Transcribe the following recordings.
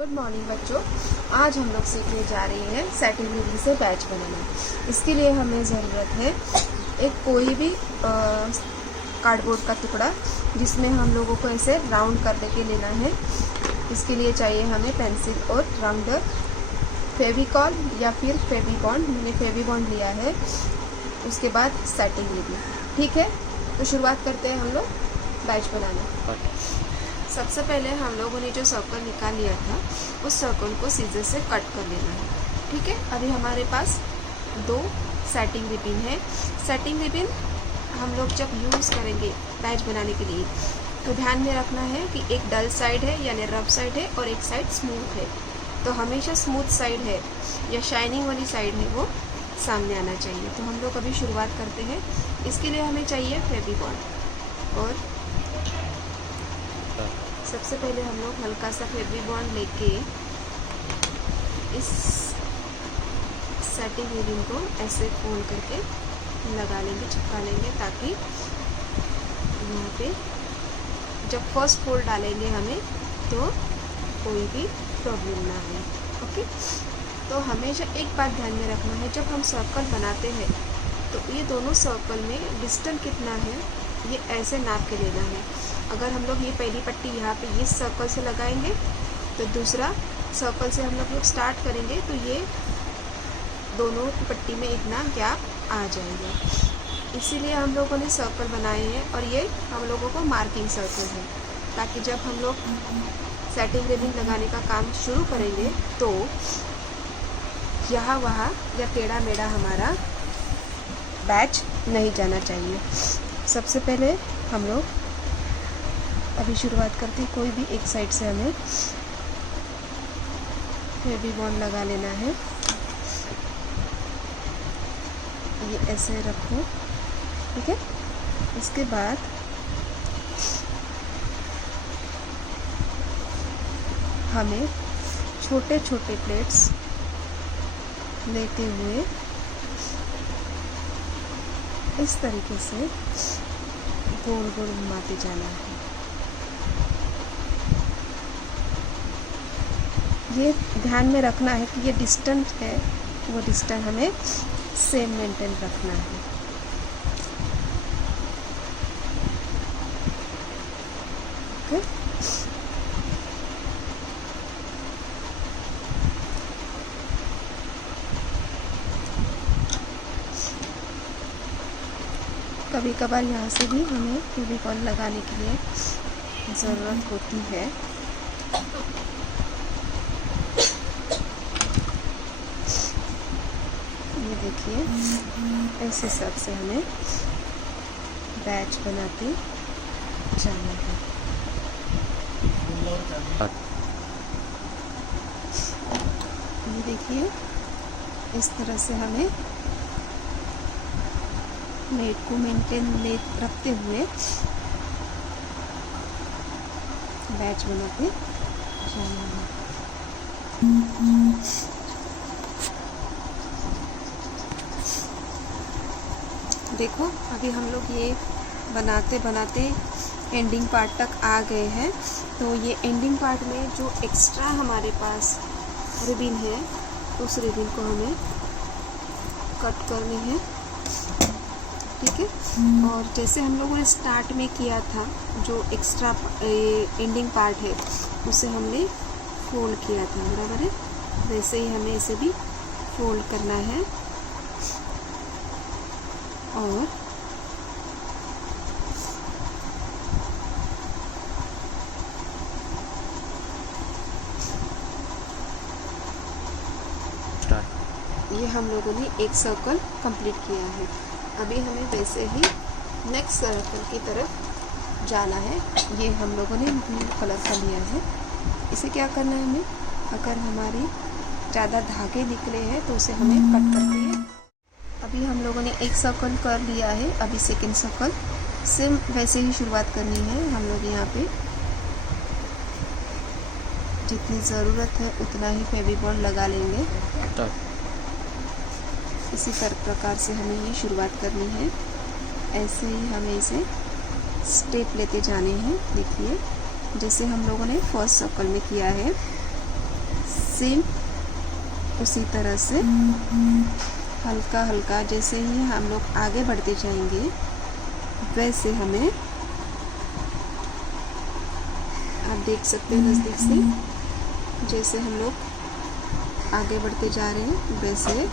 Good morning बच्चों। आज हम लोग सीखने जा रहे हैं सेटिंग रिबन से बैच बनाना। इसके लिए हमें ज़रूरत है एक कोई भी कार्डबोर्ड का टुकड़ा जिसमें हम लोगों को ऐसे राउंड कर के लेना है। इसके लिए चाहिए हमें पेंसिल और राउंडर, फेविकॉल या फिर फेविबॉन्ड। मैंने फेविबॉन्ड लिया है। उसके बाद सेटिंग रिबन। ठीक है, तो शुरुआत करते हैं हम लोग बैच बनाना। सबसे पहले हम लोगों ने जो सर्कल निकाल लिया था उस सर्कल को सीजर से कट कर लेना है। ठीक है, अभी हमारे पास 2 सेटिंग रिबन है। सेटिंग रिबन हम लोग जब यूज़ करेंगे बैच बनाने के लिए तो ध्यान में रखना है कि एक डल साइड है यानी रफ साइड है और एक साइड स्मूथ है। तो हमेशा स्मूथ साइड है या शाइनिंग वाली साइड है वो सामने आना चाहिए। तो हम लोग अभी शुरुआत करते हैं। इसके लिए हमें चाहिए फेविबॉन्ड और सबसे पहले हम लोग हल्का सा फेविबॉन्ड लेके इस सेटिंग रिबन को ऐसे फोल्ड करके लगा लेंगे, चिपका लेंगे, ताकि यहाँ पे जब फर्स्ट फोल्ड डालेंगे हमें तो कोई भी प्रॉब्लम ना आए। ओके, तो हमेशा एक बात ध्यान में रखना है, जब हम सर्कल बनाते हैं तो ये दोनों सर्कल में डिस्टेंस कितना है ये ऐसे नाप के लेना है। अगर हम लोग ये पहली पट्टी यहाँ पे इस सर्कल से लगाएंगे तो दूसरा सर्कल से हम लोग स्टार्ट करेंगे तो ये दोनों पट्टी में इतना गैप आ जाएगा। इसीलिए हम लोगों ने सर्कल बनाए हैं और ये हम लोगों को मार्किंग सर्कल है, ताकि जब हम लोग सेटिंग रिबन लगाने का काम शुरू करेंगे तो यहाँ वहाँ या टेढ़ा मेढ़ा हमारा बैच नहीं जाना चाहिए। सबसे पहले हम लोग अभी शुरुआत करते हैं। कोई भी एक साइड से हमें फेविबॉन्ड लगा लेना है। ये ऐसे रखो, ठीक है। इसके बाद हमें छोटे छोटे प्लेट्स लेते हुए इस तरीके से गोल गोल घुमाते जाना है। ये ध्यान में रखना है कि ये डिस्टेंस है, वो डिस्टेंस हमें सेम मेंटेन रखना है। ओके, कभी कभार यहाँ से भी हमें फेविकॉल लगाने के लिए ज़रूरत होती है। ये देखिए, इस हिसाब से हमें बैच बनाते जाना है। ये देखिए, इस तरह से हमें नेट को मेंटेन रखते हुए बैच बनाते जाना है। देखो, अभी हम लोग ये बनाते बनाते एंडिंग पार्ट तक आ गए हैं। तो ये एंडिंग पार्ट में जो एक्स्ट्रा हमारे पास रिबन है उस रिबन को हमें कट करनी है। ठीक है, और जैसे हम लोगों ने स्टार्ट में किया था, जो एक्स्ट्रा एंडिंग पार्ट है उसे हमने फोल्ड किया था, बराबर है। वैसे ही हमें इसे भी फोल्ड करना है और ये हम लोगों ने एक सर्कल कंप्लीट किया है। अभी हमें वैसे ही नेक्स्ट सर्कल की तरफ जाना है। ये हम लोगों ने ब्लू कलर का लिया है। इसे क्या करना है हमें, अगर हमारी ज़्यादा धागे निकले हैं तो उसे हमें कट कर दिए। अभी हम लोगों ने एक सर्कल कर लिया है। अभी सेकंड सर्कल सेम वैसे ही शुरुआत करनी है। हम लोग यहाँ पे जितनी ज़रूरत है उतना ही फेविबॉन्ड लगा लेंगे। इसी प्रकार से हमें ये शुरुआत करनी है। ऐसे ही हमें इसे स्टेप लेते जाने हैं। देखिए, जैसे हम लोगों ने फर्स्ट सर्कल में किया है सेम उसी तरह से हल्का हल्का जैसे ही हम लोग आगे बढ़ते जाएंगे वैसे हमें, आप देख सकते हैं नज़दीक से, जैसे हम लोग आगे बढ़ते जा रहे हैं वैसे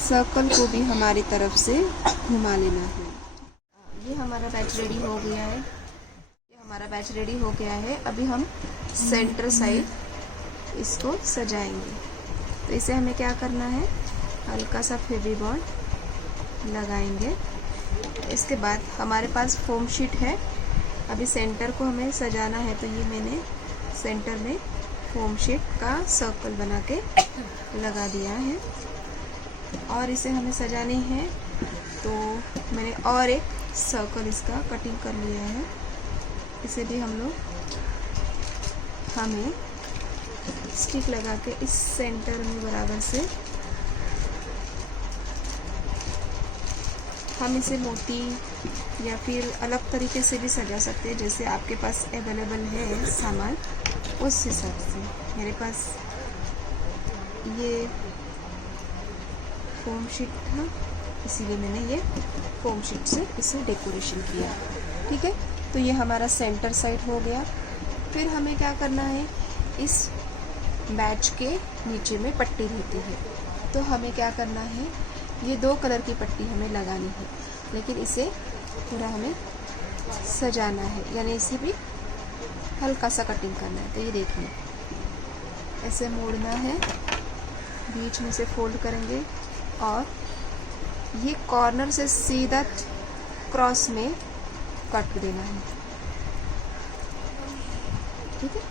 सर्कल को भी हमारी तरफ से घुमा लेना है। ये हमारा बैच रेडी हो गया है, अभी हम सेंटर साइड इसको सजाएंगे। तो इसे हमें क्या करना है, हल्का सा फेवी बॉन्ड लगाएंगे। इसके बाद हमारे पास फोम शीट है, अभी सेंटर को हमें सजाना है, तो ये मैंने सेंटर में फोम शीट का सर्कल बना के लगा दिया है। और इसे हमें सजानी है तो मैंने और एक सर्कल इसका कटिंग कर लिया है, इसे भी हमें स्टिक लगा के इस सेंटर में बराबर से हम इसे मोती या फिर अलग तरीके से भी सजा सकते हैं, जैसे आपके पास अवेलेबल है सामान उस हिसाब से। मेरे पास ये फोम शीट था, इसीलिए मैंने ये फोम शीट से इसे डेकोरेशन किया। ठीक है, तो ये हमारा सेंटर साइड हो गया। फिर हमें क्या करना है, इस बैच के नीचे में पट्टी रहती है, तो हमें क्या करना है, ये 2 कलर की पट्टी हमें लगानी है, लेकिन इसे पूरा हमें सजाना है, यानी इसे भी हल्का सा कटिंग करना है। तो ये देखिए, ऐसे मोड़ना है, बीच में से फोल्ड करेंगे और ये कॉर्नर से सीधा क्रॉस में कट देना है। ठीक है,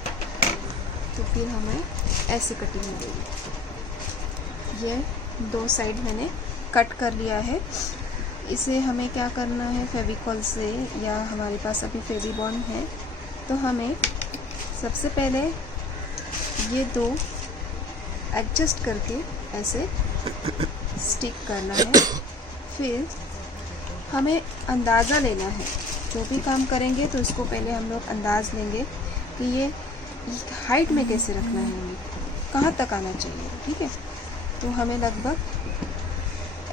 तो फिर हमें ऐसे कटिंग मिलेगी। ये 2 साइड मैंने कट कर लिया है। इसे हमें क्या करना है, फेविकॉल से, या हमारे पास अभी फेवी बॉन्ड है, तो हमें सबसे पहले ये 2 एडजस्ट करके ऐसे स्टिक करना है। फिर हमें अंदाज़ा लेना है, जो भी काम करेंगे तो इसको पहले हम लोग अंदाज़ लेंगे कि ये हाइट में कैसे रखना है, हमें कहाँ तक आना चाहिए। ठीक है, तो हमें लगभग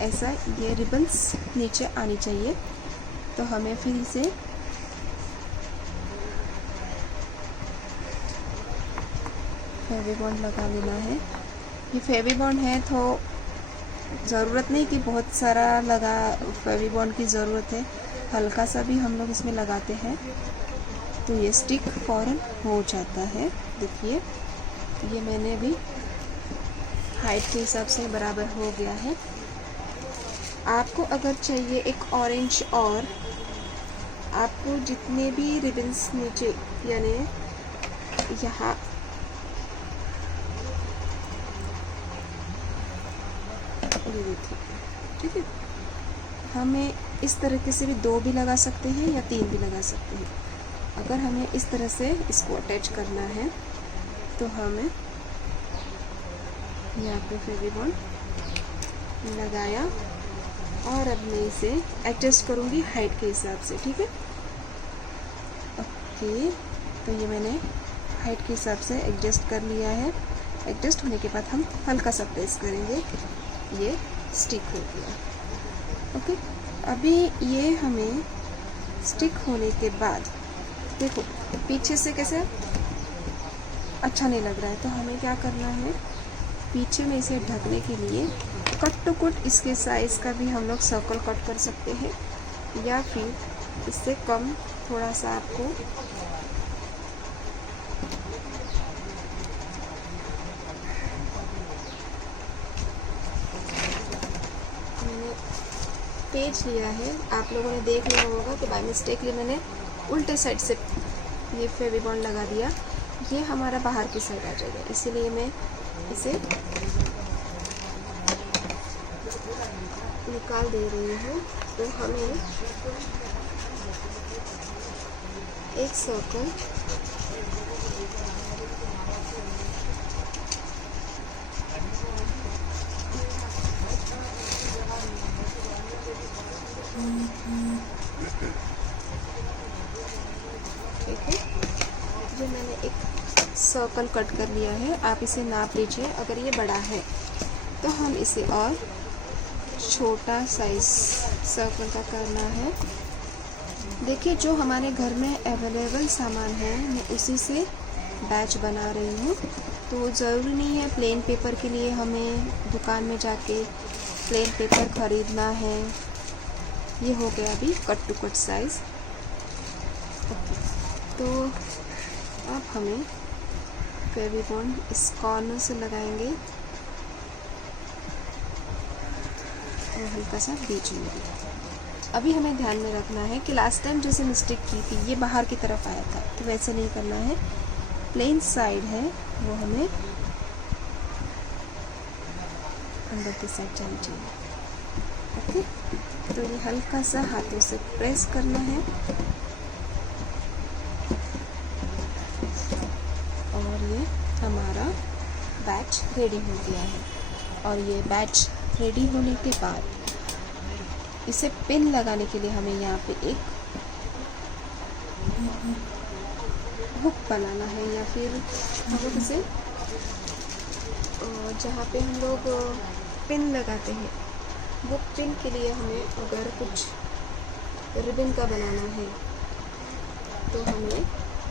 ऐसा ये रिबन्स नीचे आनी चाहिए। तो हमें फिर इसे फेवी बॉन्ड लगा लेना है। ये फेवी बॉन्ड है तो ज़रूरत नहीं कि बहुत सारा फेवी बॉन्ड की ज़रूरत है, हल्का सा भी हम लोग इसमें लगाते हैं तो ये स्टिक फ़ौरन हो जाता है। देखिए, ये मैंने भी हाइट के हिसाब से बराबर हो गया है। आपको अगर चाहिए एक ऑरेंज, और आपको जितने भी रिबन्स नीचे, यानी यहाँ ये देखिए, ठीक है, हमें इस तरीके से भी 2 भी लगा सकते हैं या 3 भी लगा सकते हैं। अगर हमें इस तरह से इसको अटैच करना है तो हमें यहाँ पे फेवी बॉन्ड लगाया और अब मैं इसे एडजस्ट करूँगी हाइट के हिसाब से। ठीक है, ओके, तो ये मैंने हाइट के हिसाब से एडजस्ट कर लिया है। एडजस्ट होने के बाद हम हल्का सा प्रेस करेंगे, ये स्टिक हो गया। ओके, अभी ये हमें स्टिक होने के बाद देखो पीछे से कैसे अच्छा नहीं लग रहा है, तो हमें क्या करना है, पीछे में इसे ढकने के लिए कट टू कट इसके साइज़ का भी हम लोग सर्कल कट कर सकते हैं, या फिर इससे कम थोड़ा सा आपको मैंने पेज लिया है, आप लोगों ने देख लिया होगा, तो बाय मिस्टेकली मैंने उल्टे साइड से ये फेवी बॉन्ड लगा दिया, ये हमारा बाहर की साइड आ जाएगा, इसीलिए मैं इसे निकाल दे रही हूँ। तो हमें एक सर्कल ठीक है, ये मैंने एक सर्कल कट कर लिया है। आप इसे नाप लीजिए, अगर ये बड़ा है तो हम इसे और छोटा साइज सर्कल का करना है। देखिए, जो हमारे घर में अवेलेबल सामान है मैं उसी से बैच बना रही हूँ। तो ज़रूरी नहीं है प्लेन पेपर के लिए हमें दुकान में जाके प्लेन पेपर ख़रीदना है। ये हो गया अभी cut to cut size. Okay, तो अब हमें फेविबॉन्ड इस कॉर्नर से लगाएंगे और हल्का सा बीच में भी। अभी हमें ध्यान में रखना है कि लास्ट टाइम जैसे मिस्टेक की थी, ये बाहर की तरफ आया था, तो वैसे नहीं करना है। प्लेन साइड है वो हमें अंदर की साइड जानी चाहिए। ओके, तो ये हल्का सा हाथों से प्रेस करना है और ये हमारा बैच रेडी हो गया है। और ये बैच रेडी होने के बाद इसे पिन लगाने के लिए हमें यहाँ पे एक हुक बनाना है, या फिर हम लोग इसे जहाँ पे हम लोग पिन लगाते हैं वो पिन के लिए हमें अगर कुछ रिबन का बनाना है तो हमें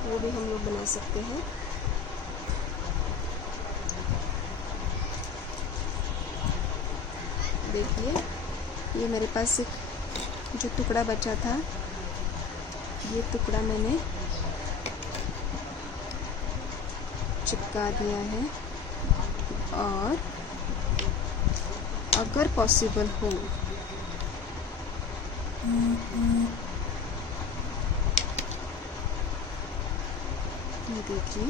वो भी हम लोग बना सकते हैं। देखिए, ये मेरे पास एक जो टुकड़ा बचा था, ये टुकड़ा मैंने चिपका दिया है। और अगर पॉसिबल हो ये देखिए,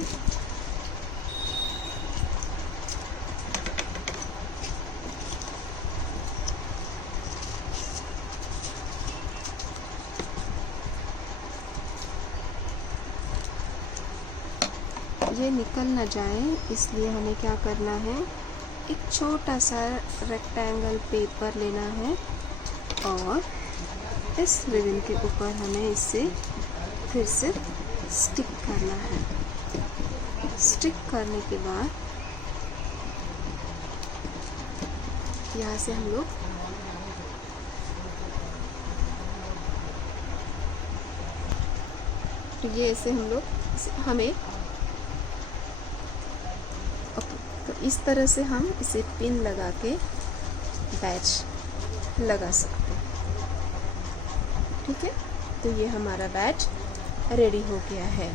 ये निकल ना जाए इसलिए हमें क्या करना है, एक छोटा सा रेक्टेंगल पेपर लेना है और इस रिबन के ऊपर हमें इसे फिर से स्टिक करना है। स्टिक करने के बाद यहाँ से हम लोग तो ये ऐसे हम लोग हमें तो इस तरह से हम इसे पिन लगा के बैच लगा सकते हैं। ठीक है, तो ये हमारा बैच रेडी हो गया है।